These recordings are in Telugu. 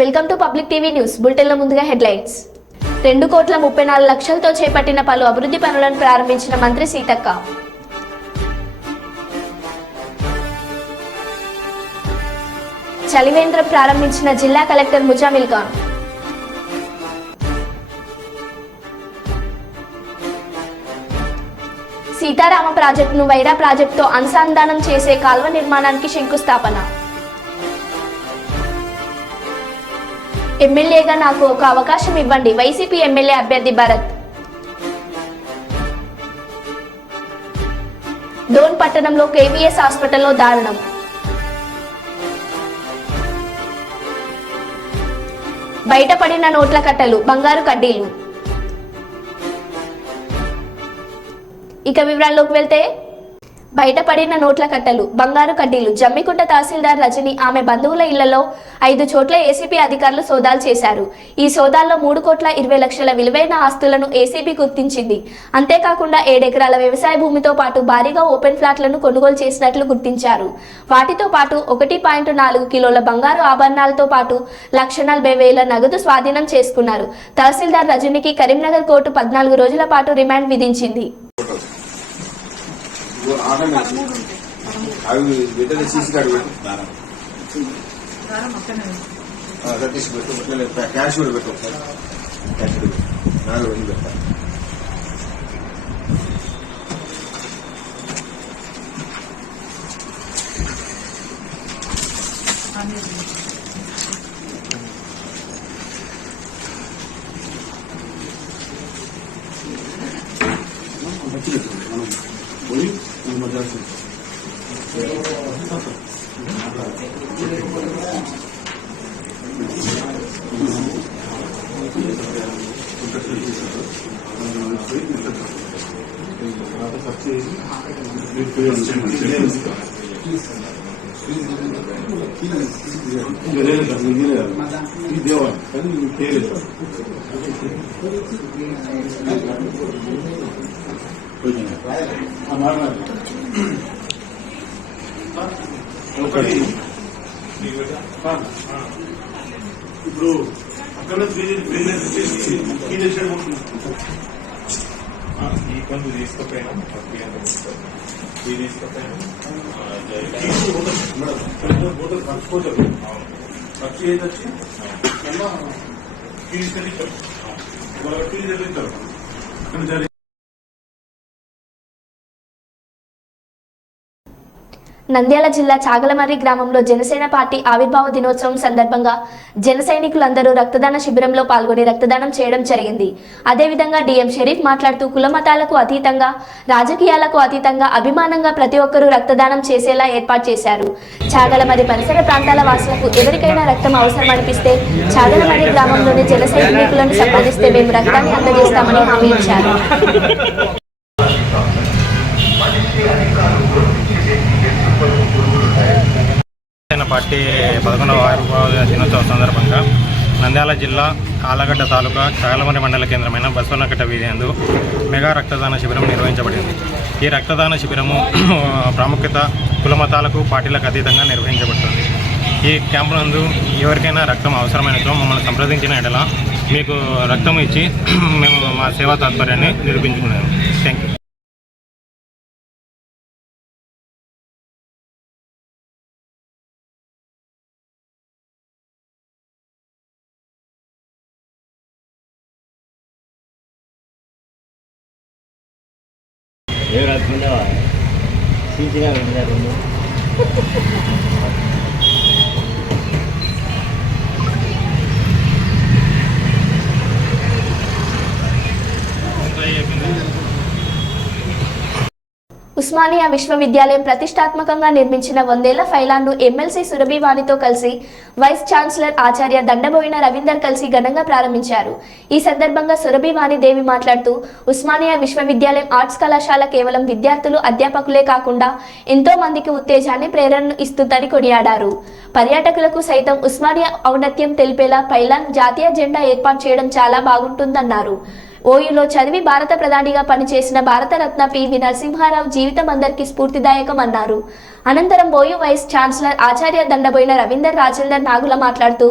Welcome to public TV news. బులెటిన్లో ముందుగా హెడ్లైన్స్. 2,34,00,00,000తో చేపట్టిన పలు అభివృద్ధి పనులను ప్రారంభించిన మంత్రి సీతక్క. చలివేంద్రం ప్రారంభించిన జిల్లా కలెక్టర్ ముజామిల్ ఖాన్. సీతారామ ప్రాజెక్టును వైరా ప్రాజెక్టుతో అనుసంధానం చేసే కాల్వ నిర్మాణానికి శంకుస్థాపన. ఎమ్మెల్యేగా నాకు ఒక అవకాశం ఇవ్వండి, వైసీపీ ఎమ్మెల్యే అభ్యర్థి భరత్. డోన్ పట్టణంలో కేవీఎస్ హాస్పిటల్లో దారుణం. బయటపడిన నోట్ల కట్టలు, బంగారు కడ్డీలు. ఇక వివరాల్లోకి వెళ్తే, బయటపడిన నోట్ల కట్టలు, బంగారు కడ్డీలు. జమ్మికుంట తహసీల్దార్ రజని ఆమె బంధువుల ఇళ్లలో 5 చోట్ల ఏసీబీ అధికారులు సోదాలు చేశారు. ఈ సోదాల్లో 3,20,00,000 విలువైన ఆస్తులను ఏసీబీ గుర్తించింది. అంతేకాకుండా 7 ఎకరాల వ్యవసాయ భూమితో పాటు భారీగా ఓపెన్ ఫ్లాట్లను కొనుగోలు చేసినట్లు గుర్తించారు. వాటితో పాటు 1.4 కిలోల బంగారు ఆభరణాలతో పాటు 1,40,000 నగదు స్వాధీనం చేసుకున్నారు. తహసీల్దార్ రజనికి కరీంనగర్ కోర్టు 14 రోజుల పాటు రిమాండ్ విధించింది. క్యాష్ కూడా పెట్టు సార్, క్యాష్ కూడా పెట్టా. ఇప్పుడు అక్కడ ఈ పనులు తీసుకుపోయినా ఖర్చు ఏది వచ్చి తీసుకెళ్ళి చెల్లించారు. నంద్యాల జిల్లా చాగలమర్రి గ్రామంలో జనసేన పార్టీ ఆవిర్భావ దినోత్సవం సందర్భంగా జన సైనికులందరూ రక్తదాన శిబిరంలో పాల్గొని రక్తదానం చేయడం జరిగింది. అదేవిధంగా డిఎం షరీఫ్ మాట్లాడుతూ కులమతాలకు అతీతంగా, రాజకీయాలకు అతీతంగా అభిమానంగా ప్రతి ఒక్కరూ రక్తదానం చేసేలా ఏర్పాటు చేశారు. చాగలమర్రి పరిసర ప్రాంతాల వాసులకు ఎవరికైనా రక్తం అవసరం అనిపిస్తే చాగలమర్రి గ్రామంలోని జన సైనికులను సంప్రదిస్తే మేము రక్తాన్ని అందజేస్తామని హామీ ఇచ్చారు. పార్టీ 11వ ఆవిర్భావ దినోత్సవం సందర్భంగా నంద్యాల జిల్లా ఆలగడ్డ తాలూకా చాగలమర్రి మండల కేంద్రమైన బసవనకట్ట వీధి యందు మెగా రక్తదాన శిబిరం నిర్వహించబడింది. ఈ రక్తదాన శిబిరము ప్రాముఖ్యత కులమతాలకు, పార్టీలకు అతీతంగా నిర్వహించబడుతుంది. ఈ క్యాంపు నందు ఎవరికైనా రక్తం అవసరమైనచో మమ్మల్ని సంప్రదించిన ఎడల మీకు రక్తం ఇచ్చి మేము మా సేవా తాత్పర్యాన్ని నిరూపించుకున్నాము. Thank you. ఎవరు అనుకున్నావా సీసీగా వెళ్ళారు. ఉస్మానియా విశ్వవిద్యాలయం ప్రతిష్టాత్మకంగా నిర్మించిన 100 ఏళ్ల ఫైలాన్ను ఎమ్మెల్సీ సురభి వాణితో కలిసి వైస్ ఛాన్సలర్ ఆచార్య దండబోయిన రవీందర్ కలిసి ఘనంగా ప్రారంభించారు. ఈ సందర్భంగా సురభి వాణి దేవి మాట్లాడుతూ ఉస్మానియా విశ్వవిద్యాలయం ఆర్ట్స్ కళాశాల కేవలం విద్యార్థులు, అధ్యాపకులే కాకుండా ఎంతో మందికి ఉత్తేజాన్ని, ప్రేరణను ఇస్తుందని కొనియాడారు. పర్యాటకులకు సైతం ఉస్మానియా ఔన్నత్యం తెలిపేలా ఫైలాన్, జాతీయ జెండా ఏర్పాటు చేయడం చాలా బాగుంటుందన్నారు. ఓయూలో చదివి భారత ప్రధానిగా పనిచేసిన భారతరత్న పివి నరసింహారావు జీవితం అందరికీ స్ఫూర్తిదాయకమన్నారు. అనంతరం ఓయూ వైస్ ఛాన్సలర్ ఆచార్య దండబోయిన రవీందర్ రాజేందర్ నాగుల మాట్లాడుతూ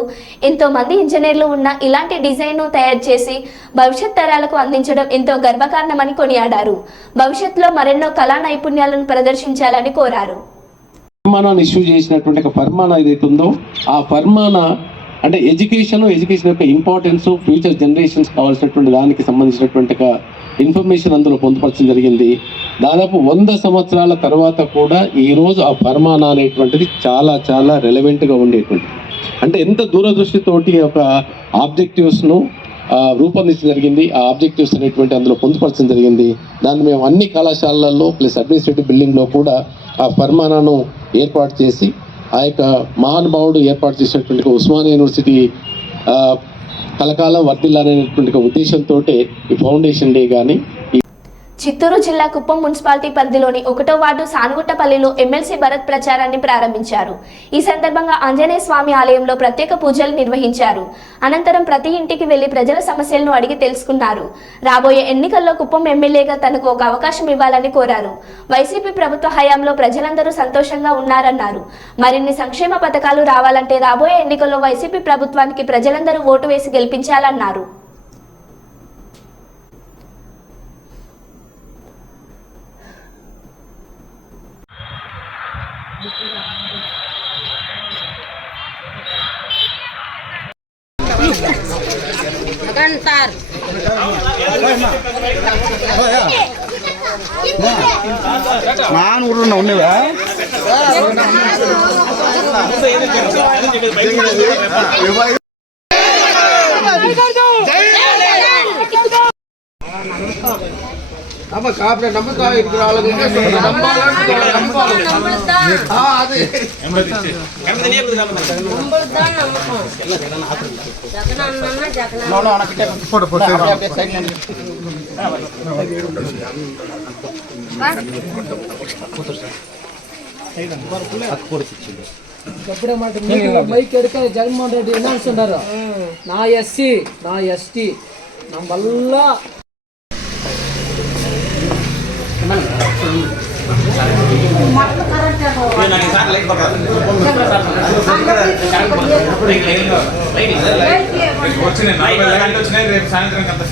ఎంతో మంది ఇంజనీర్లు ఉన్న ఇలాంటి డిజైన్ను తయారు చేసి భవిష్యత్ తరాలకు అందించడం ఎంతో గర్వకారణమని కొనియాడారు. భవిష్యత్తులో మరెన్నో కళా నైపుణ్యాలను ప్రదర్శించాలని కోరారు. ఫర్మానాన్ని ఇష్యూ చేసినటువంటి ఒక ఫర్మానా ఏదైతే ఉందో ఆ ఫర్మానా అంటే ఎడ్యుకేషన్ యొక్క ఇంపార్టెన్స్ ఫ్యూచర్ జనరేషన్స్ కావాల్సినటువంటి దానికి సంబంధించినటువంటి ఒక ఇన్ఫర్మేషన్ అందులో పొందుపరచడం జరిగింది. దాదాపు 100 సంవత్సరాల తర్వాత కూడా ఈరోజు ఆ ఫర్మానా అనేటువంటిది చాలా చాలా రెలవెంట్గా ఉండేటువంటి అంటే ఎంత దూరదృష్టితోటి ఒక ఆబ్జెక్టివ్స్ను రూపొందించడం జరిగింది. ఆ ఆబ్జెక్టివ్స్ అనేటువంటి అందులో పొందుపరచడం జరిగింది. దాన్ని మేము అన్ని కళాశాలల్లో ప్లస్ అడ్మినిస్ట్రేటివ్ బిల్డింగ్లో కూడా ఆ ఫర్మానాను ఏర్పాటు చేసి ఆ యొక్క మహానుభావుడు ఏర్పాటు చేసినటువంటి ఉస్మానియా యూనివర్సిటీ కలకాలం వర్ధిల్లాలనేటువంటి ఉద్దేశంతో ఈ ఫౌండేషన్ డే కానీ చిత్తూరు జిల్లా కుప్పం మున్సిపాలిటీ పరిధిలోని 1వ వార్డు సానుగుట్టపల్లిలో ఎమ్మెల్సీ భరత్ ప్రచారాన్ని ప్రారంభించారు. ఈ సందర్భంగా ఆంజనేయ స్వామి ఆలయంలో ప్రత్యేక పూజలు నిర్వహించారు. అనంతరం ప్రతి ఇంటికి వెళ్లి ప్రజల సమస్యలను అడిగి తెలుసుకున్నారు. రాబోయే ఎన్నికల్లో కుప్పం ఎమ్మెల్యేగా తనకు ఒక అవకాశం ఇవ్వాలని కోరారు. వైసీపీ ప్రభుత్వ హయాంలో ప్రజలందరూ సంతోషంగా ఉన్నారన్నారు. మరిన్ని సంక్షేమ పథకాలు రావాలంటే రాబోయే ఎన్నికల్లో వైసీపీ ప్రభుత్వానికి ప్రజలందరూ ఓటు వేసి గెలిపించాలన్నారు. నాన్న ఊళ్ళో ఉండేవా అప్పుడే మాట బైక్ ఎడక జగన్మోహన్ రెడ్డి ఏమనుకుంటారు, నా ఎస్సీ నా ఎస్టీ నా వల్ల వచ్చినాయి రేపు సాయంత్రం కంతా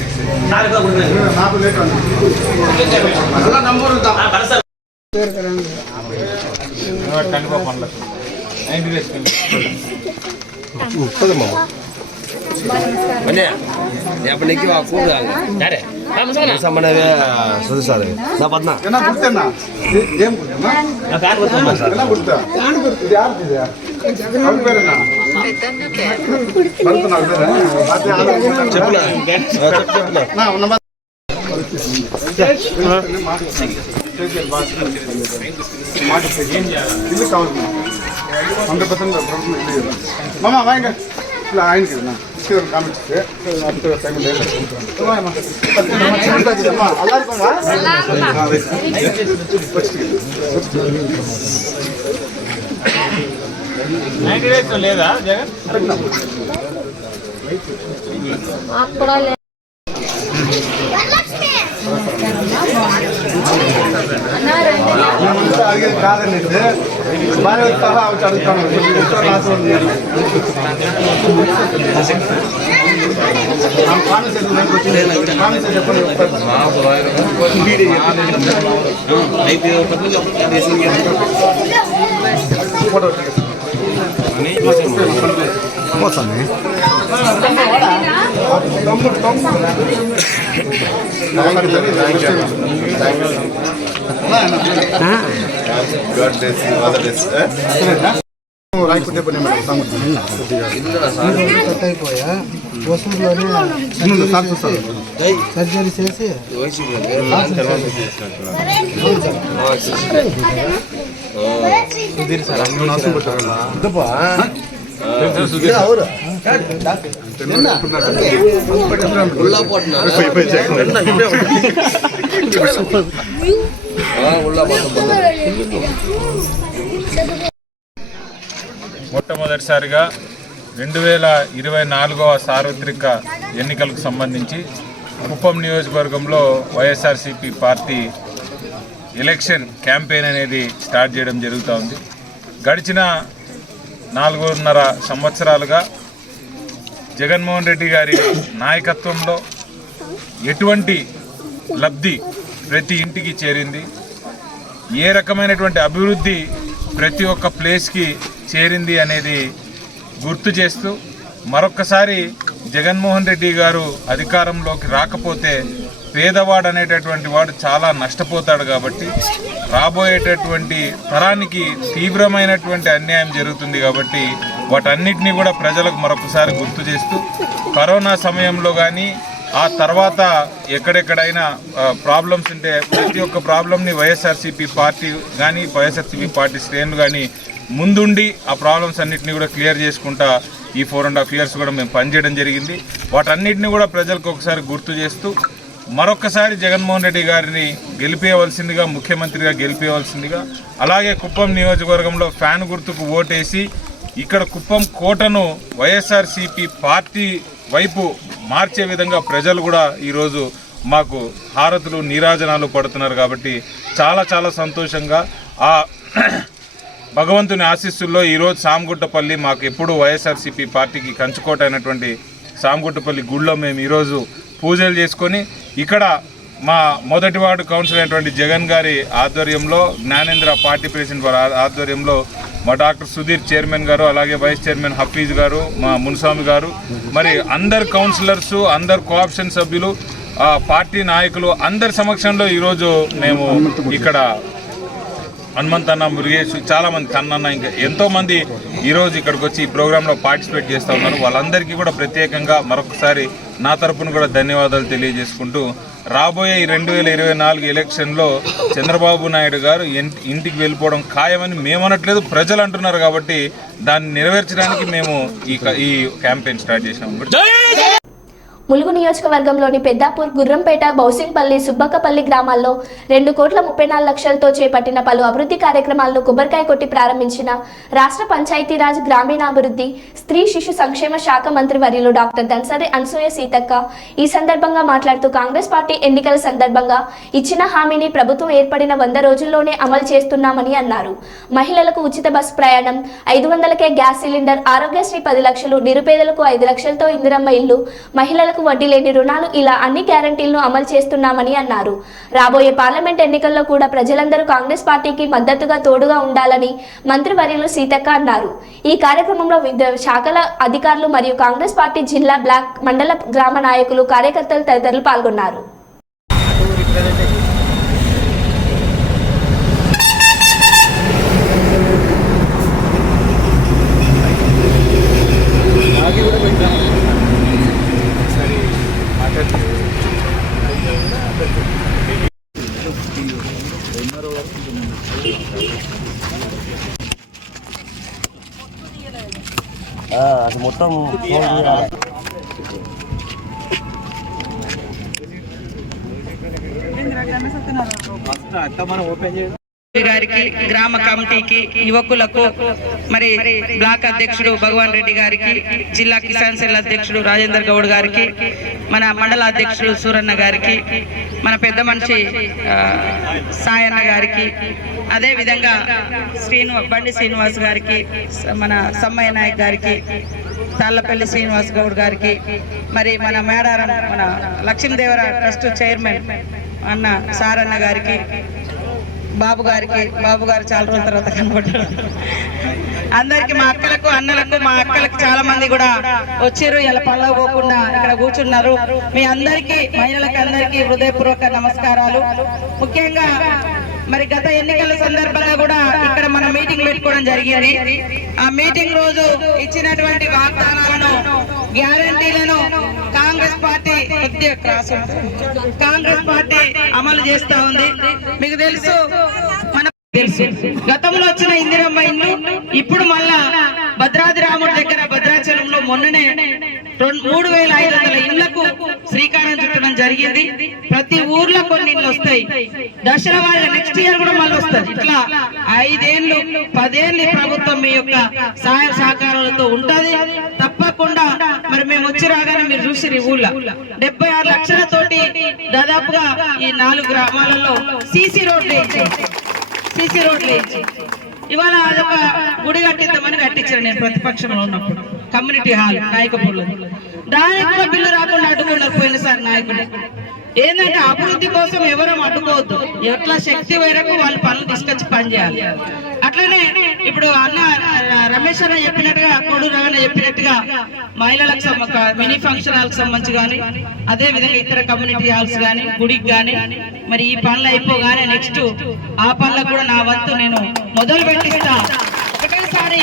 100% మామ వాయింగా ఇట్లా ఆయనకి కామెంట్స్ లేదా జగన్ అడిగేది కాదండి బాగా సహా వచ్చి అడుగుతాను రాయకుంటే పని సర్జరీ చేసి మొట్టమొదటిసారిగా 2024వ సార్వత్రిక ఎన్నికలకు సంబంధించి కుప్పం నియోజకవర్గంలో వైఎస్ఆర్సీపీ పార్టీ ఎలక్షన్ క్యాంపెయిన్ అనేది స్టార్ట్ చేయడం జరుగుతూ ఉంది. గడిచిన 4.5 సంవత్సరాలుగా జగన్మోహన్ రెడ్డి గారి నాయకత్వంలో ఎటువంటి లబ్ధి ప్రతి ఇంటికి చేరింది, ఏ రకమైనటువంటి అభివృద్ధి ప్రతి ఒక్క ప్లేస్కి చేరింది అనేది గుర్తు చేస్తూ మరొక్కసారి జగన్మోహన్ రెడ్డి గారు అధికారంలోకి రాకపోతే పేదవాడు అనేటటువంటి వాడు చాలా నష్టపోతాడు. కాబట్టి రాబోయేటటువంటి తరానికి తీవ్రమైనటువంటి అన్యాయం జరుగుతుంది. కాబట్టి వాటన్నిటినీ కూడా ప్రజలకు మరొకసారి గుర్తు చేస్తూ కరోనా సమయంలో కానీ ఆ తర్వాత ఎక్కడెక్కడైనా ప్రాబ్లమ్స్ ఉంటే ప్రతి ఒక్క ప్రాబ్లమ్ని వైఎస్ఆర్సీపీ పార్టీ కానీ వైఎస్ఆర్సీపీ పార్టీ శ్రేణులు కానీ ముందుండి ఆ ప్రాబ్లమ్స్ అన్నింటినీ కూడా క్లియర్ చేసుకుంటా ఈ 4.5 years కూడా మేము పనిచేయడం జరిగింది. వాటన్నిటిని కూడా ప్రజలకు ఒకసారి గుర్తు చేస్తూ మరొక్కసారి జగన్మోహన్ రెడ్డి గారిని గెలిపేయవలసిందిగా, ముఖ్యమంత్రిగా గెలిపేయవలసిందిగా, అలాగే కుప్పం నియోజకవర్గంలో ఫ్యాన్ గుర్తుకు ఓటేసి ఇక్కడ కుప్పం కోటను వైఎస్ఆర్సీపీ పార్టీ వైపు మార్చే విధంగా ప్రజలు కూడా ఈరోజు మాకు హారతులు నీరాజనాలు పడుతున్నారు. కాబట్టి చాలా చాలా సంతోషంగా ఆ భగవంతుని ఆశీస్సుల్లో ఈరోజు సామగుట్టపల్లి మాకు ఎప్పుడు వైఎస్ఆర్సీపీ పార్టీకి కంచుకోట అయినటువంటి సామగుట్టపల్లి గుడిలో మేము ఈరోజు పూజలు చేసుకొని ఇక్కడ మా మొదటి వార్డు కౌన్సిలర్ అయినటువంటి జగన్ గారి ఆధ్వర్యంలో, జ్ఞానేంద్ర పార్టీ ప్రెసిడెంట్ వారి ఆధ్వర్యంలో మా డాక్టర్ సుధీర్ చైర్మన్ గారు, అలాగే వైస్ చైర్మన్ హఫీజ్ గారు, మా మున్స్వామి గారు, మరి అందరు కౌన్సిలర్స్, అందరు కోఆప్షన్ సభ్యులు, పార్టీ నాయకులు అందరి సమక్షంలో ఈరోజు మేము ఇక్కడ హనుమంతన్న, మురుగేష్, చాలామంది, కన్నన్న, ఇంకా ఎంతోమంది ఈరోజు ఇక్కడికి వచ్చి ఈ ప్రోగ్రాంలో పార్టిసిపేట్ చేస్తూ ఉన్నారు. వాళ్ళందరికీ కూడా ప్రత్యేకంగా మరొకసారి నా తరపున కూడా ధన్యవాదాలు తెలియజేసుకుంటూ రాబోయే ఈ 2024 ఎలక్షన్లో చంద్రబాబు నాయుడు గారు ఇంటికి వెళ్ళిపోవడం ఖాయమని మేము అనట్లేదు, ప్రజలు అంటున్నారు. కాబట్టి దాన్ని నెరవేర్చడానికి మేము ఈ క్యాంపెయిన్ స్టార్ట్ చేసినాము. ములుగు నియోజకవర్గంలోని పెద్దాపూర్, గుర్రంపేట, బౌసింగ్పల్లి, సుబ్బక్కపల్లి గ్రామాల్లో 2,34,00,000తో చేపట్టిన పలు అభివృద్ధి కార్యక్రమాలను కొబ్బరికాయ కొట్టి ప్రారంభించిన రాష్ట్ర పంచాయతీరాజ్, గ్రామీణాభివృద్ధి, స్త్రీ శిశు సంక్షేమ శాఖ మంత్రి వర్యులు డాక్టర్ ధన్సరి అనసూయ సీతక్క ఈ సందర్భంగా మాట్లాడుతూ కాంగ్రెస్ పార్టీ ఎన్నికల సందర్భంగా ఇచ్చిన హామీని ప్రభుత్వం ఏర్పడిన 100 రోజుల్లోనే అమలు చేస్తున్నామని అన్నారు. మహిళలకు ఉచిత బస్సు ప్రయాణం, 500కే గ్యాస్ సిలిండర్, ఆరోగ్యశ్రీ 10 లక్షలు, నిరుపేదలకు 5 లక్షలతో ఇందిరమ్మ ఇల్లు, మహిళలకు వడ్డీ లేని రుణాలు, ఇలా అన్ని గ్యారంటీలను అమలు చేస్తున్నామని అన్నారు. రాబోయే పార్లమెంట్ ఎన్నికల్లో కూడా ప్రజలందరూ కాంగ్రెస్ పార్టీకి మద్దతుగా తోడుగా ఉండాలని మంత్రి వర్యులు సీతక్క అన్నారు. ఈ కార్యక్రమంలో వివిధ శాఖల అధికారులు మరియు కాంగ్రెస్ పార్టీ జిల్లా, బ్లాక్, మండల, గ్రామ నాయకులు, కార్యకర్తలు తదితరులు పాల్గొన్నారు. అది మొత్తం గారికి, గ్రామ కమిటీకి, యువకులకు, మరి బ్లాక్ అధ్యక్షుడు భగవాన్ రెడ్డి గారికి, జిల్లా కిసాన్ సెల్ అధ్యక్షుడు రాజేందర్ గౌడ్ గారికి, మన మండల అధ్యక్షుడు సూరన్న గారికి, మన పెద్ద మనిషి సాయన్న గారికి, అదే విధంగా బండి శ్రీనివాస్ గారికి, మన సమ్మయ్య నాయక్ గారికి, తాళ్లపల్లి శ్రీనివాస్ గౌడ్ గారికి, మరి మన మేడారం మన లక్ష్మీదేవర ట్రస్ట్ చైర్మన్ అన్న సారన్న గారికి, బాబు గారు చాలా రోజుల తర్వాత కనబడ్డారు. అందరికి, మా అక్కలకు, అన్నలకు, మా అక్కలకు చాలా మంది కూడా వచ్చారు. ఇలా పళ్ళ పోకుండా ఇక్కడ కూర్చున్నారు. మీ అందరికీ, మహిళలకు అందరికీ హృదయపూర్వక నమస్కారాలు. ముఖ్యంగా మరి గత ఎన్నికల సందర్భంగా కూడా ఇక్కడ మనం మీటింగ్ పెట్టుకోవడం జరిగింది. ఆ మీటింగ్ రోజు ఇచ్చినటువంటి వాగ్దానాలను, గ్యారంటీలను కాంగ్రెస్ పార్టీ అమలు చేస్తా ఉంది. మీకు తెలుసు, గతంలో వచ్చిన ఇందిరమ్మ ఇల్లు ఇప్పుడు మళ్ళా భద్రాద్రి రాముడి దగ్గర భద్రాచలంలో మొన్ననే 3,500 ఇళ్లకు శ్రీకారం చుట్టడం జరిగింది. ప్రతి ఊర్లో కొన్ని ఇళ్ళు వస్తాయి. దసరా వాళ్ళ నెక్స్ట్ ఇయర్ కూడా మళ్ళీ వస్తుంది. ఇట్లా 5 ఏళ్ళు 10 ఏళ్ళు ప్రభుత్వం మీ యొక్క సహాయ సహకారాలతో ఉంటుంది. తప్పకుండా తప్పకుండా మరి మేము వచ్చి రాగానే మీరు చూసిరు ఈ ఊళ్ళో 76 లక్షలతోటి దాదాపుగా ఈ 4 గ్రామాలలో సీసీ రోడ్లు వేయించి ఇవాళ అదొక గుడి కట్టిద్దామని కట్టించాను నేను ప్రతిపక్షంలో ఉన్నప్పుడు కమ్యూనిటీ హాల్ నాయకపూర్లో. దానికి కూడా బిల్లు రాకుండా అడ్డుకున్నారు పోయినసారి నాయకుడు. ఏంటంటే అభివృద్ధి కోసం ఎవరూ అడ్డుకోవద్దు, ఎట్లా శక్తి మేరకు వాళ్ళ పనులు తీసుకొచ్చి పనిచేయాలి. అట్లనే ఇప్పుడు అన్న రమేష్ అన్న చెప్పినట్టుగా, కొడూరు అన్న చెప్పినట్టుగా మహిళలకు మినీ ఫంక్షన్ హాల్కి సంబంధించి కానీ, అదే విధంగా ఇతర కమ్యూనిటీ హాల్స్ కానీ, గుడికి కానీ మరి ఈ పనులు అయిపోగానే నెక్స్ట్ ఆ పనులకు కూడా నా వంతు నేను మొదలు పెట్టిస్తా. ఒకటేసారి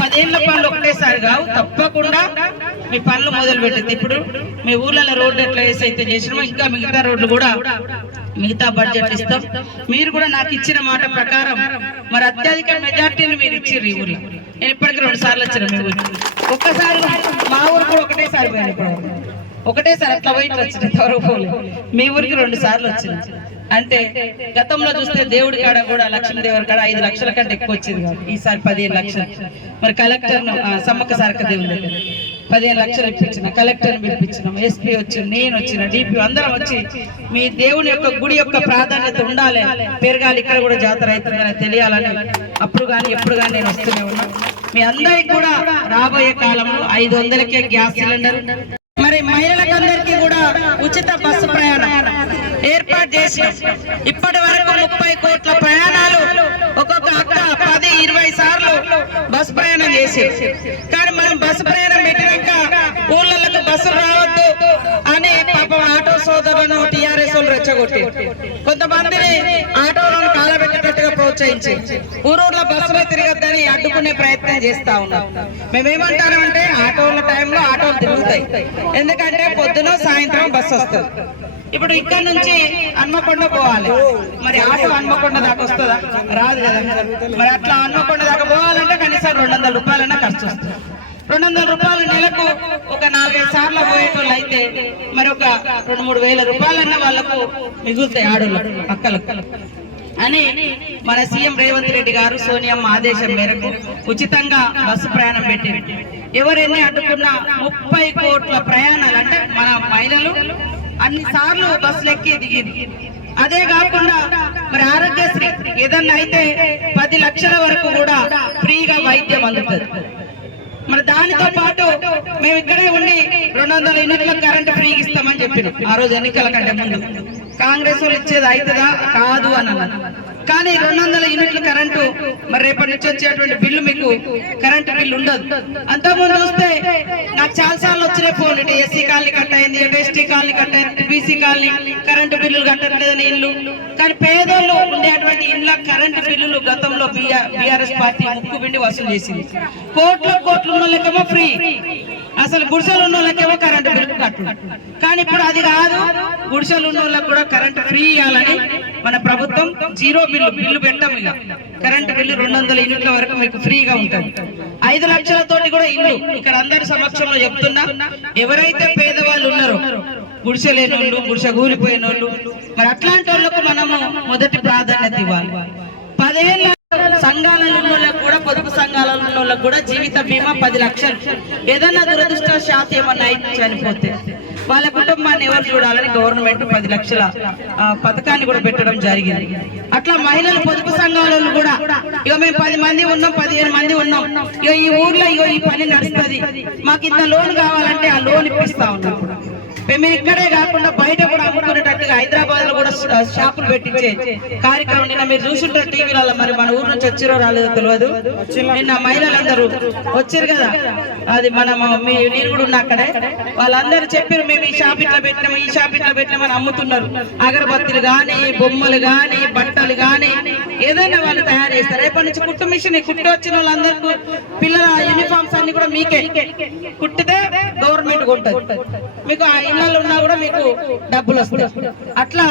10 ఏళ్ల పనులు ఒకటేసారి కావు, తప్పకుండా మీ పనులు మొదలు పెట్టింది. ఇప్పుడు మీ ఊర్లలో రోడ్డు ఎట్లా అయితే చేసినామో ఇంకా మిగతా రోడ్లు కూడా మిగతా బడ్జెట్ ఇస్తాం. మీరు కూడా నాకు ఇచ్చిన మాట ప్రకారం మరి అత్యధిక మెజార్టీని మీరు ఇచ్చిర్రు ఈ ఊర్లో. నేను ఇప్పటికీ 2 సార్లు వచ్చిన మీ ఊరికి. ఒక్కసారి మా ఊరికి కూడా ఒకటేసారి పోయిన, ఒకటేసారి అట్లా పోయి వచ్చిన తవరపోలే. మీ ఊరికి 2 సార్లు వచ్చిన. అంటే గతంలో చూస్తే దేవుడి కాడ కూడా లక్ష్మీదేవుడి కాడ 5 లక్షల కంటే ఎక్కువ వచ్చింది కాదు, ఈసారి 15 లక్షలు. మరి కలెక్టర్ సమ్మక్క సారక్క దేవుడి దగ్గర 15 లక్షలు ఇప్పించిన, కలెక్టర్ని పిలిపించినాం, ఎస్పీ వచ్చి, నేను వచ్చిన, డిపి అందరం వచ్చి మీ దేవుని యొక్క గుడి యొక్క ప్రాధాన్యత ఉండాలి, పెరగాలి, ఇక్కడ కూడా జాతర అవుతుందని తెలియాలని అప్పుడు కానీ ఎప్పుడు కానీ నేను వస్తూనే ఉన్నాను. మీ అందరికి కూడా రాబోయే కాలంలో 500కే గ్యాస్ సిలిండర్, మరి మహిళలకందరికీ కూడా ఉచిత బస్సు ప్రయాణం ఏర్పాటు చేసి ఇప్పటి వరకు 30 కోట్ల ప్రయాణాలు ఒక్కొక్క అక్క 10-20 సార్లు బస్సు ప్రయాణం చేసి, కానీ మనం బస్సు ప్రయాణం పెట్టినాక ఊళ్ళకు బస్సులు రావద్దు అని పాపం ఆటో సోదరులను టీఆర్ఎస్ వాళ్ళు రెచ్చగొట్టి కొంతమందిని ఆటోలను కాలబెట్టేటట్టుగా ప్రోత్సహించి ఊరూర్లో బస్సులో తిరగద్దని అడ్డుకునే ప్రయత్నం చేస్తా ఉన్నాం. మేమేమంటామంటే ఆటోల టైంలో ఆటోలు తిరుగుతాయి, ఎందుకంటే పొద్దున సాయంత్రం బస్సు వస్తుంది. ఇప్పుడు ఇక్కడ నుంచి హన్మకొండ పోవాలి, మరి ఆటో హన్మకొండ దాకా వస్తుందా? రాదు కదా. మరి అట్లా హన్మకొండ దాకా పోవాలంటే కనీసం 200 రూపాయలన్నా ఖర్చు వస్తుంది. 200 రూపాయల నెలకు ఒక 4-5 సార్లు పోయేటోళ్ళు అయితే మరి ఒక 2-3 వేల రూపాయలన్నా వాళ్ళకు మిగులుతాయి ఆడోళ్ళకు అక్కలకు అని మన సీఎం రేవంత్ రెడ్డి గారు సోనియమ్మ ఆదేశం మేరకు ఉచితంగా బస్సు ప్రయాణం పెట్టింది. ఎవరెన్ని అడ్డుకున్నా 30 కోట్ల ప్రయాణాలు అంటే మన మహిళలు అన్ని సార్లు బస్సులు ఎక్కి దిగింది. అదే కాకుండా మరి ఆరోగ్యశ్రీ ఏదన్నా అయితే 10 లక్షల వరకు కూడా ఫ్రీగా వైద్యం అందుతుంది. మరి దానితో పాటు మేము ఇక్కడే ఉండి 200 యూనిట్ల కరెంటు ఫ్రీగా ఇస్తామని చెప్పినాం ఆ రోజు ఎన్నికల కంటే ముందు. కాంగ్రెస్ వాళ్ళు ఇచ్చేది అవుతుందా కాదు అని అన్నారు. కానీ 200 యూనిట్ల కరెంటు మరి రేపటి నుంచి వచ్చేటువంటి బిల్లు మీకు కరెంటు బిల్లు ఉండదు. అంతకుముందు చూస్తే నాకు చాలా సార్లు వచ్చిన ఫోన్, ఎస్సీ కాలనీ కట్ అయింది, ఎస్టీ కాలనీ కట్ అయింది, బీసీ కాలనీ కరెంటు బిల్లులు కట్టట్లేదని ఇల్లు. కానీ పేదోళ్ళు ఉండేటువంటి ఇళ్ళ కరెంటు బిల్లులు గతంలో బీఆర్ఎస్ పార్టీ ముక్కు పిండి వసూలు చేసింది. కోట్లు ఉన్న లెక్కమో ఫ్రీ, అసలు గుడిసెలు ఉన్న వాళ్ళకేమో కరెంటు బిల్లు కట్టు. కానీ ఇప్పుడు అది కాదు, గుడిసెలు ఉన్న వాళ్ళకి కూడా కరెంటు ఫ్రీ ఇవ్వాలని మన ప్రభుత్వం జీరో బిల్లు పెట్టాం. ఇక కరెంటు బిల్లు 200 యూనిట్ల వరకు మీకు ఫ్రీగా ఉంటుంది. 5 లక్షలతోటి కూడా ఇల్లు. ఇక్కడ అందరి సమక్షంలో చెప్తున్నా, ఎవరైతే పేదవాళ్ళు ఉన్నారో, గుడిసె లేని వాళ్ళు, గుడిసె కూలిపోయిన వాళ్ళు, మరి అట్లాంటి వాళ్ళకు మనము మొదటి ప్రాధాన్యత ఇవ్వాలి. 10 ఏళ్ళ సంఘాలలో ఉన్న వాళ్ళకి కూడా, పొదుపు సంఘాలలో ఉన్న వాళ్ళకి కూడా జీవిత బీమా 10 లక్షలు. ఏదన్నా దురదృష్టవశాత్తు ఏమన్నా చనిపోతే వాళ్ళ కుటుంబాన్ని ఎవరు చూడాలని గవర్నమెంట్ 10 లక్షల పథకాన్ని కూడా పెట్టడం జరిగింది. అట్లా మహిళలు పొదుపు సంఘాలలో కూడా ఇక మేము 10 మంది ఉన్నాం, 15 మంది ఉన్నాం, ఇక ఈ ఊర్లో ఇక ఈ పని నడుస్తుంది, మాకు ఇంత లోన్ కావాలంటే ఆ లోన్ ఇప్పిస్తా ఉన్నాం. మేము ఇక్కడే కాకుండా బయట కూడా అమ్ముకునేటట్టుగా హైదరాబాద్ లో కూడా షాపులు పెట్టించే కార్యక్రమం నిన్న మీరు చూసుంటారు టీవీలలో. మరి మన ఊరు నుంచి వచ్చిరో రాలేదో తెలియదు, నిన్న మహిళలందరూ వచ్చారు కదా, అది మనము నేను కూడా ఉన్నా అక్కడే. వాళ్ళందరూ చెప్పారు మేము ఈ షాప్ ఇట్లా పెట్టినాము, ఈ షాప్ ఇట్లా పెట్టినామని అమ్ముతున్నారు. అగరబత్తులు కానీ, బొమ్మలు కానీ, బట్టలు కానీ ఏదైనా వాళ్ళు తయారు చేస్తారు. రేపటి నుంచి కుట్టు మిషన్, కుట్టు వచ్చిన వాళ్ళందరికీ పిల్లల యూనిఫామ్స్ అన్ని కూడా మీకే కుట్టితే గవర్నమెంట్ కొంటుంది. మీకు ఆ ఇళ్ళలో ఉన్నా కూడా మీకు డబ్బులు వస్తాయి. అట్లా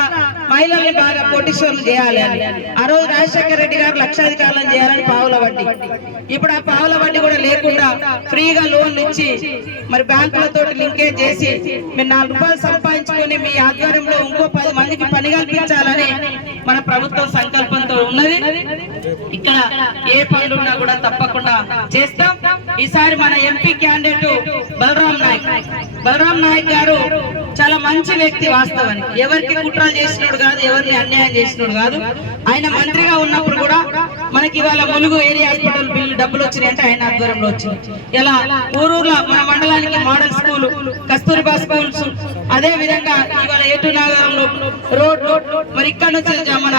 మహిళల్ని బాగా కోటీశ్వరులు చేయాలి అని ఆ రోజు రాజశేఖర రెడ్డి గారు లక్షాధికారులను చేయాలని పావుల వడ్డీ. ఇప్పుడు ఆ పావుల వడ్డీ కూడా లేకుండా ఫ్రీగా లోన్లు ఇచ్చి మరి బ్యాంకులతో లింకేజ్ చేసి మీరు 4 రూపాయలు సంపాదించుకొని మీ ఆధ్వర్యంలో ఇంకో 10 మందికి పని కల్పించాలని మన ప్రభుత్వం సంకల్పంతో మాతో ఉన్నది. ఇక్కడ ఏ పనులున్నా కూడా తప్పకుండా చేస్తాం. ఈసారి మన ఎంపీ క్యాండిడేట్ బలరాం నాయక్ గారు చాలా మంచి వ్యక్తి. వాస్తవానికి ఎవరికి కుట్రలు చేసినోడు కాదు, ఎవరిని అన్యాయం చేసినోడు కాదు. ఆయన మంత్రిగా ఉన్నప్పుడు కూడా మనకి ఇవాళ ములుగు ఏరియా హాస్పిటల్ బిల్లు డబ్బులు వచ్చినాయంటే ఆయన ఆధ్వర్యంలో వచ్చింది. ఇలా ఊరూరులో మన మండలానికి మోడల్ స్కూల్, కస్తూరిబా స్కూల్స్, అదే విధంగా ఇవాళ ఏటు నాగరంలో రోడ్లు, మరి ఇక్కడ నుంచి మన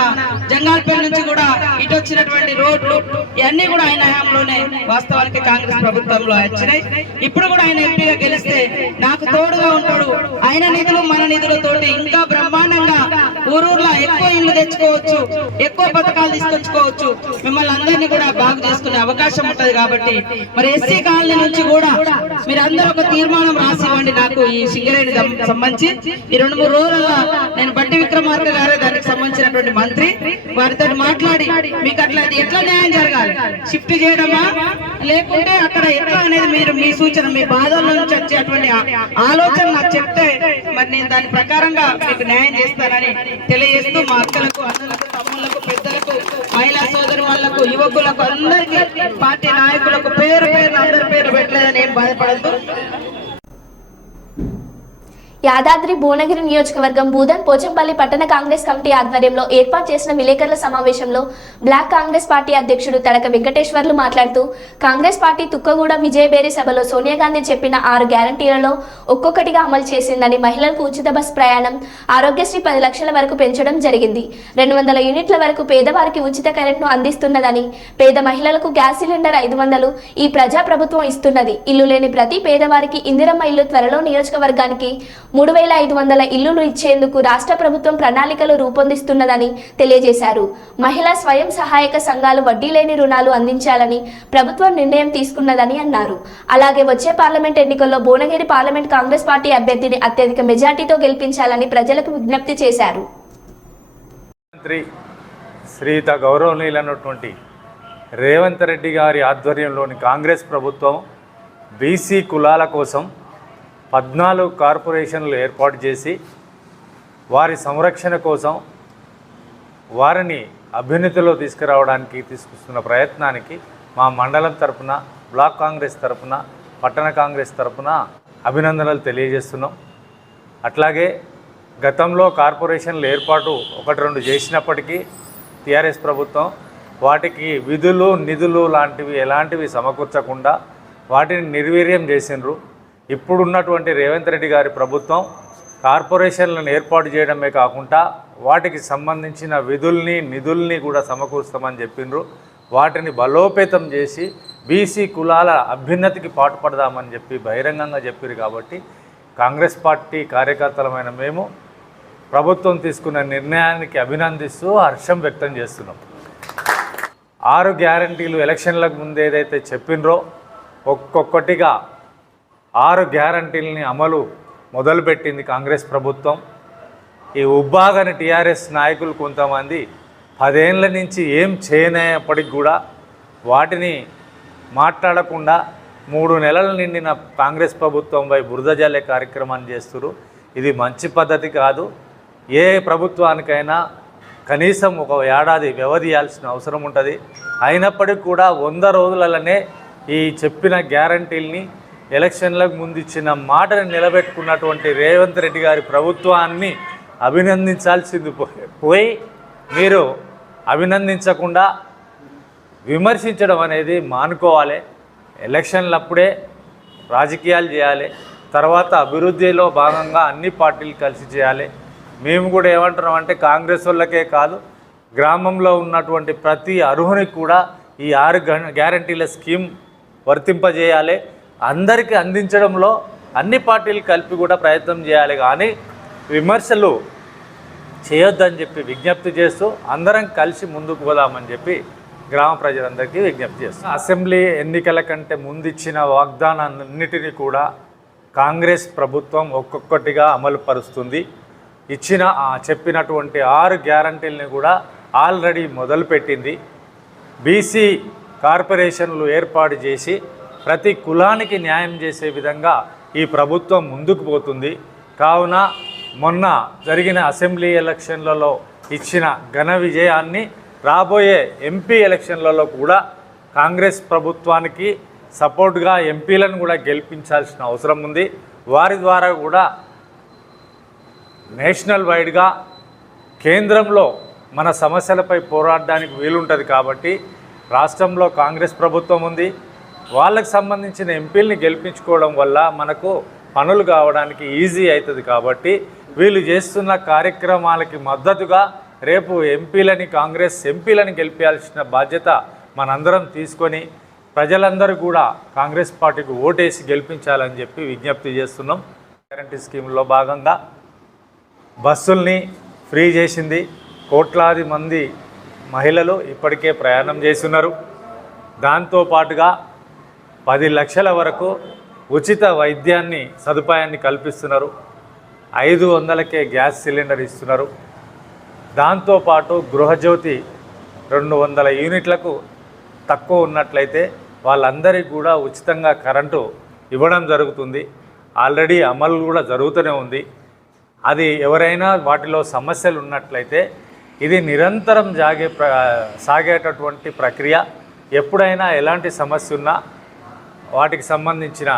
జంగాల్పేట నుంచి కూడా ఇటు వచ్చినటువంటి రోడ్లు ఇవన్నీ కూడా ఆయన హయాంలోనే వాస్తవానికి కాంగ్రెస్ ప్రభుత్వంలో వచ్చినాయి. ఇప్పుడు కూడా ఆయన ఎంపీగా గెలిస్తే నాకు తోడుగా ఉంటాడు. ఆయన నిధులు మన నిధులతోటి ఇంకా బ్రహ్మాండంగా ఊరూర్లో ఎక్కువ ఇల్లు తెచ్చుకోవచ్చు, ఎక్కువ పథకాలు తీసుకొచ్చుకోవచ్చు, మిమ్మల్ని అందరినీ కూడా బాగు చేసుకునే అవకాశం ఉంటది. కాబట్టి మరి ఎస్సీ కాలనీ నుంచి కూడా మీరు అందరూ ఒక తీర్మానం రాసి ఇవ్వండి నాకు. ఈ సింగరేణి సంబంధించి ఈ 2-3 రోజుల్లో నేను బట్టి విక్రమార్క గారే దానికి సంబంధించినటువంటి మంత్రి, వారితో మాట్లాడి మీకు అట్లా ఎట్లా న్యాయం జరగాలి, షిఫ్ట్ చేయడమా లేకుంటే అక్కడ ఎట్లా అనేది మీరు మీ సూచన, మీ బాధల నుంచి వచ్చేటువంటి ఆలోచన నాకు చెప్తే మరి నేను దాని ప్రకారంగా మీకు న్యాయం చేస్తానని తెలియజేస్తూ మా అక్కలకు, అన్నలకు, తమ్ముళ్లకు, పెద్దలకు, మహిళా సోదరు వాళ్ళకు, యువకులకు అందరికీ పార్టీ నాయకులకు పేరు అందరి పేరు పెట్టలేదని ఏం బాధపడద్దు. యాదాద్రి భువనగిరి నియోజకవర్గం బూదన్ పోచంపల్లి పట్టణ కాంగ్రెస్ కమిటీ ఆధ్వర్యంలో ఏర్పాటు చేసిన విలేకరుల సమావేశంలో బ్లాక్ కాంగ్రెస్ పార్టీ అధ్యక్షుడు తడక వెంకటేశ్వర్లు మాట్లాడుతూ కాంగ్రెస్ పార్టీ తుక్కగూడ విజయబేరి సభలో సోనియా గాంధీ చెప్పిన 6 గ్యారంటీలలో ఒక్కొక్కటిగా అమలు చేసిందని, మహిళలకు ఉచిత బస్ ప్రయాణం, ఆరోగ్యశ్రీ 10 లక్షల వరకు పెంచడం జరిగింది, 200 యూనిట్ల వరకు పేదవారికి ఉచిత కరెంట్ను అందిస్తున్నదని, పేద మహిళలకు గ్యాస్ సిలిండర్ 500 ఈ ప్రజాప్రభుత్వం ఇస్తున్నది, ఇల్లు లేని ప్రతి పేదవారికి ఇందిరమ్మ ఇల్లు త్వరలో నియోజకవర్గానికి 3500 ఇల్లులు ఇచ్చేందుకు రాష్ట్ర ప్రభుత్వం ప్రణాళికలు రూపొందిస్తున్నదని తెలియజేశారు. మహిళా స్వయం సహాయక సంఘాలు వడ్డీ లేని రుణాలు అందించాలని ప్రభుత్వం నిర్ణయం తీసుకున్నదని అన్నారు. అలాగే వచ్చే పార్లమెంట్ ఎన్నికల్లో భువనగిరి పార్లమెంట్ కాంగ్రెస్ పార్టీ అభ్యర్థిని అత్యధిక మెజార్టీతో గెలిపించాలని ప్రజలకు విజ్ఞప్తి చేశారు. శ్రీత గౌరవనీయులైనటువంటి రేవంత్ రెడ్డి గారి ఆధ్వర్యంలోని కాంగ్రెస్ ప్రభుత్వం బీసీ కులాల కోసం 14 కార్పొరేషన్లు ఏర్పాటు చేసి వారి సంరక్షణ కోసం వారిని అభ్యున్నతిలో తీసుకురావడానికి తీసుకొస్తున్న ప్రయత్నానికి మా మండలం తరపున, బ్లాక్ కాంగ్రెస్ తరపున, పట్టణ కాంగ్రెస్ తరపున అభినందనలు తెలియజేస్తున్నాం. అట్లాగే గతంలో కార్పొరేషన్లు ఏర్పాటు 1-2 చేసినప్పటికీ టీఆర్ఎస్ ప్రభుత్వం వాటికి విధులు, నిధులు లాంటివి ఎలాంటివి సమకూర్చకుండా వాటిని నిర్వీర్యం చేసినారు. ఇప్పుడున్నటువంటి రేవంత్ రెడ్డి గారి ప్రభుత్వం కార్పొరేషన్లను ఏర్పాటు చేయడమే కాకుండా వాటికి సంబంధించిన విధుల్ని, నిధుల్ని కూడా సమకూరుస్తామని చెప్పిండ్రు. వాటిని బలోపేతం చేసి బీసీ కులాల అభ్యున్నతికి పాటుపడదామని చెప్పి బహిరంగంగా చెప్పారు. కాబట్టి కాంగ్రెస్ పార్టీ కార్యకర్తలమైన మేము ప్రభుత్వం తీసుకున్న నిర్ణయానికి అభినందిస్తూ హర్షం వ్యక్తం చేస్తున్నాం. 6 గ్యారంటీలు ఎలక్షన్లకు ముందు ఏదైతే చెప్పినరో ఒక్కొక్కటిగా 6 గ్యారంటీలని అమలు మొదలుపెట్టింది కాంగ్రెస్ ప్రభుత్వం. ఈ ఉబ్బాగని టీఆర్ఎస్ నాయకులు కొంతమంది 10 ఏళ్ల నుంచి ఏం చేయనప్పటికి కూడా వాటిని మాట్లాడకుండా 3 నెలలు నిండిన కాంగ్రెస్ ప్రభుత్వంపై బురద జల్లే కార్యక్రమాన్ని చేస్తున్నారు. ఇది మంచి పద్ధతి కాదు. ఏ ప్రభుత్వానికైనా కనీసం 1 ఏడాది వ్యవధి ఇవ్వాల్సిన అవసరం ఉంటుంది. అయినప్పటికీ కూడా 100 రోజులలోనే ఈ చెప్పిన గ్యారంటీల్ని, ఎలక్షన్లకు ముందు ఇచ్చిన మాటను నిలబెట్టుకున్నటువంటి రేవంత్ రెడ్డి గారి ప్రభుత్వాన్ని అభినందించాల్సింది పోయి మీరు అభినందించకుండా విమర్శించడం అనేది మానుకోవాలి. ఎలక్షన్లప్పుడే రాజకీయాలు చేయాలి, తర్వాత అభివృద్ధిలో భాగంగా అన్ని పార్టీలు కలిసి చేయాలి. మేము కూడా ఏమంటున్నాం అంటే కాంగ్రెస్ వాళ్ళకే కాదు, గ్రామంలో ఉన్నటువంటి ప్రతి అర్హునికి కూడా ఈ 6 గ్యారంటీల స్కీమ్ వర్తింపజేయాలి. అందరికీ అందించడంలో అన్ని పార్టీలు కలిపి కూడా ప్రయత్నం చేయాలి. కానీ విమర్శలు చేయొద్దని చెప్పి విజ్ఞప్తి చేస్తూ అందరం కలిసి ముందుకు పోదామని చెప్పి గ్రామ ప్రజలందరికీ విజ్ఞప్తి చేస్తాం. అసెంబ్లీ ఎన్నికల కంటే ముందు ఇచ్చిన వాగ్దానాన్నిటినీ కూడా కాంగ్రెస్ ప్రభుత్వం ఒక్కొక్కటిగా అమలు పరుస్తుంది. చెప్పినటువంటి 6 గ్యారంటీలని కూడా ఆల్రెడీ మొదలుపెట్టింది. బీసీ కార్పొరేషన్లు ఏర్పాటు చేసి ప్రతి కులానికి న్యాయం చేసే విధంగా ఈ ప్రభుత్వం ముందుకు పోతుంది. కావున మొన్న జరిగిన అసెంబ్లీ ఎలక్షన్లలో ఇచ్చిన ఘన విజయాన్ని రాబోయే ఎంపీ ఎలక్షన్లలో కూడా కాంగ్రెస్ ప్రభుత్వానికి సపోర్ట్గా ఎంపీలను కూడా గెలిపించాల్సిన అవసరం ఉంది. వారి ద్వారా కూడా నేషనల్ వైడ్గా కేంద్రంలో మన సమస్యలపై పోరాడడానికి వీలుంటుంది. కాబట్టి రాష్ట్రంలో కాంగ్రెస్ ప్రభుత్వం ఉంది, వాళ్ళకు సంబంధించిన ఎంపీలని గెలిపించుకోవడం వల్ల మనకు పనులు కావడానికి ఈజీ అవుతుంది. కాబట్టి వీళ్ళు చేస్తున్న కార్యక్రమాలకి మద్దతుగా రేపు కాంగ్రెస్ ఎంపీలని గెలిపించాల్సిన బాధ్యత మనందరం తీసుకొని ప్రజలందరూ కూడా కాంగ్రెస్ పార్టీకి ఓటేసి గెలిపించాలని చెప్పి విజ్ఞప్తి చేస్తున్నాం. గ్యారంటీ స్కీమ్లో భాగంగా బస్సుల్ని ఫ్రీ చేసింది. కోట్లాది మంది మహిళలు ఇప్పటికే ప్రయాణం చేస్తున్నారు. దాంతోపాటుగా 10 లక్షల వరకు ఉచిత వైద్యాన్ని సదుపాయాన్ని కల్పిస్తున్నారు. 500కే గ్యాస్ సిలిండర్ ఇస్తున్నారు. దాంతోపాటు గృహజ్యోతి 200 యూనిట్లకు తక్కువ ఉన్నట్లయితే వాళ్ళందరికీ కూడా ఉచితంగా కరెంటు ఇవ్వడం జరుగుతుంది. ఆల్రెడీ అమలు కూడా జరుగుతూనే ఉంది. అది ఎవరైనా వాటిలో సమస్యలు ఉన్నట్లయితే ఇది నిరంతరం సాగేటటువంటి ప్రక్రియ. ఎప్పుడైనా ఎలాంటి సమస్య ఉన్నా వాటికి సంబంధించిన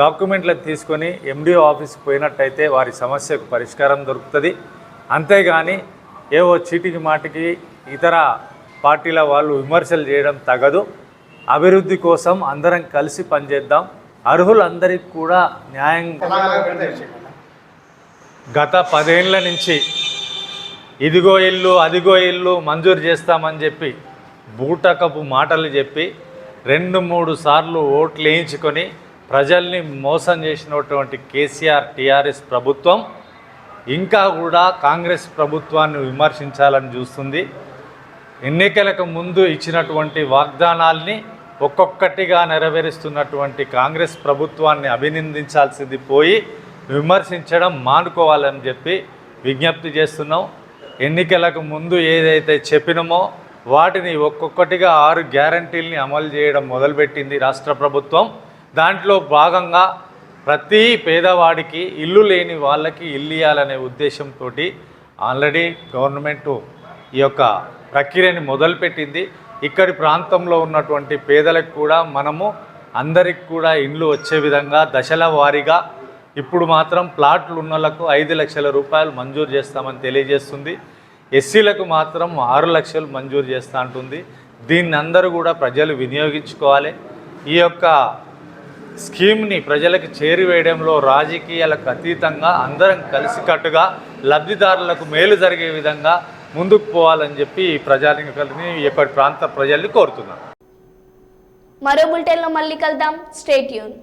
డాక్యుమెంట్లను తీసుకొని ఎండిఓ ఆఫీస్కి పోయినట్టయితే వారి సమస్యకు పరిష్కారం దొరుకుతుంది. అంతేగాని ఏవో చీటికి మాటికి ఇతర పార్టీల వాళ్ళు విమర్శలు చేయడం తగదు. అభివృద్ధి కోసం అందరం కలిసి పనిచేద్దాం. అర్హులందరికీ కూడా న్యాయం. గత 10 ఏళ్ల నుంచి ఇదిగో ఇల్లు అదిగో ఇల్లు మంజూరు చేస్తామని చెప్పి బూటకపు మాటలు చెప్పి 2-3 సార్లు ఓట్లు వేయించుకొని ప్రజల్ని మోసం చేసినటువంటి కేసీఆర్ టీఆర్ఎస్ ప్రభుత్వం ఇంకా కూడా కాంగ్రెస్ ప్రభుత్వాన్ని విమర్శించాలని చూస్తుంది. ఎన్నికలకు ముందు ఇచ్చినటువంటి వాగ్దానాల్ని ఒక్కొక్కటిగా నెరవేరుస్తున్నటువంటి కాంగ్రెస్ ప్రభుత్వాన్ని అభినందించాల్సింది పోయి విమర్శించడం మానుకోవాలని చెప్పి విజ్ఞప్తి చేస్తున్నాం. ఎన్నికలకు ముందు ఏదైతే చెప్పినామో వాటిని ఒక్కొక్కటిగా 6 గ్యారంటీల్ని అమలు చేయడం మొదలుపెట్టింది రాష్ట్ర ప్రభుత్వం. దాంట్లో భాగంగా ప్రతి పేదవాడికి ఇల్లు లేని వాళ్ళకి ఇల్లు ఇవ్వాలనే ఉద్దేశంతో ఆల్రెడీ గవర్నమెంటు ఈ యొక్క ప్రక్రియని మొదలుపెట్టింది. ఇక్కడి ప్రాంతంలో ఉన్నటువంటి పేదలకు కూడా మనము అందరికి కూడా ఇండ్లు వచ్చే విధంగా దశల వారీగా ఇప్పుడు మాత్రం ప్లాట్లు ఉన్న వాళ్ళకు 5 లక్షల రూపాయలు మంజూరు చేస్తామని తెలియజేస్తుంది. ఎస్సీలకు మాత్రం 6 లక్షలు మంజూరు చేస్తా అంటుంది. దీన్ని అందరూ కూడా ప్రజలు వినియోగించుకోవాలి. ఈ యొక్క స్కీమ్ని ప్రజలకు చేరివేయడంలో రాజకీయాలకు అతీతంగా అందరం కలిసికట్టుగా లబ్ధిదారులకు మేలు జరిగే విధంగా ముందుకు పోవాలని చెప్పి ప్రజానికల్ని ఈ యొక్క ప్రాంత ప్రజల్ని కోరుతున్నాను. మరో బులెటిన్లో మళ్ళీ కలుద్దాం. Stay tune.